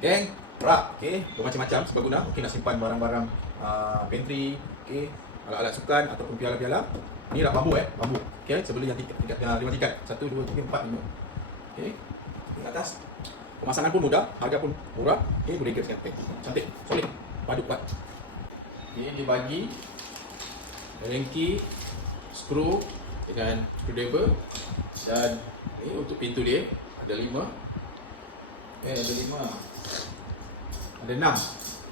Geng, rak, okey, bermacam-macam serbaguna. Okey, nak simpan barang-barang pantry, okey, alat-alat sukan ataupun piala-piala. Ni rak bambu bambu. Okey, sebelum yang tingkat 5 tingkat. 1 2 3 4 5. Okey. Di atas. Pemasangan pun mudah, harga pun murah. Okey, boleh kira sekali. Cantik, solid, padu kuat. Okey, dia bagi rengki, skru dengan screwdriver dan ini untuk pintu dia ada 5. Ada 5. Ada 6.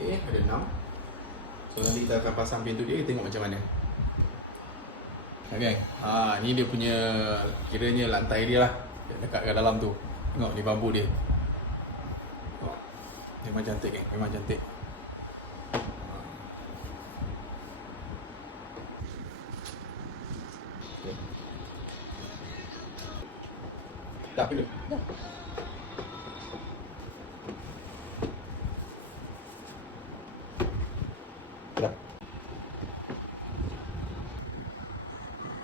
Okey, ada 6. So nanti kita akan pasang pintu dia, tengok macam mana. Okey. Ni dia punya kiranya lantai dia lah. Dekat kat dalam tu. Tengok ni bambu dia. Oh, memang cantik kan? Memang cantik. Dah pilih. Dah. Dah.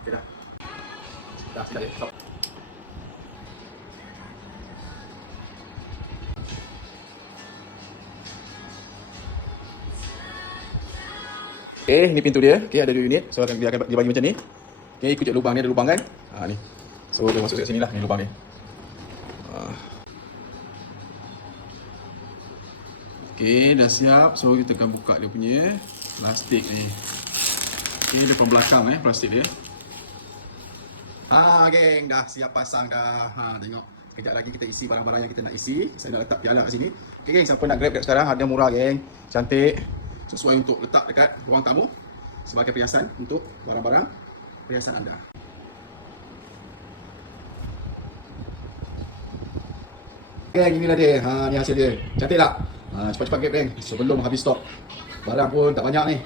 Okay, dah. Dah, sekali. Stop. Okay, ni pintu dia. Okay, ada 2 unit. So, dia akan dibagi macam ni. Okay, ikut je lubang ni, ada lubang kan? Ni. So, dia masuk kat sini lah, ni lubang dia. Okay, dah siap. So, kita akan buka dia punya plastik ni. Okay, depan belakang plastik dia. Geng, dah siap pasang dah. Tengok. Sekejap lagi kita isi barang-barang yang kita nak isi. Saya dah letak piala kat sini. Okay, geng, siapa nak grab kat sekarang, harga murah, geng. Cantik. Sesuai untuk letak dekat ruang tamu sebagai perhiasan untuk barang-barang perhiasan anda. Geng, inilah dia. Ni hasil dia. Cantik tak? Cepat-cepat grab, geng. Sebelum habis stok. Barang pun tak banyak ni.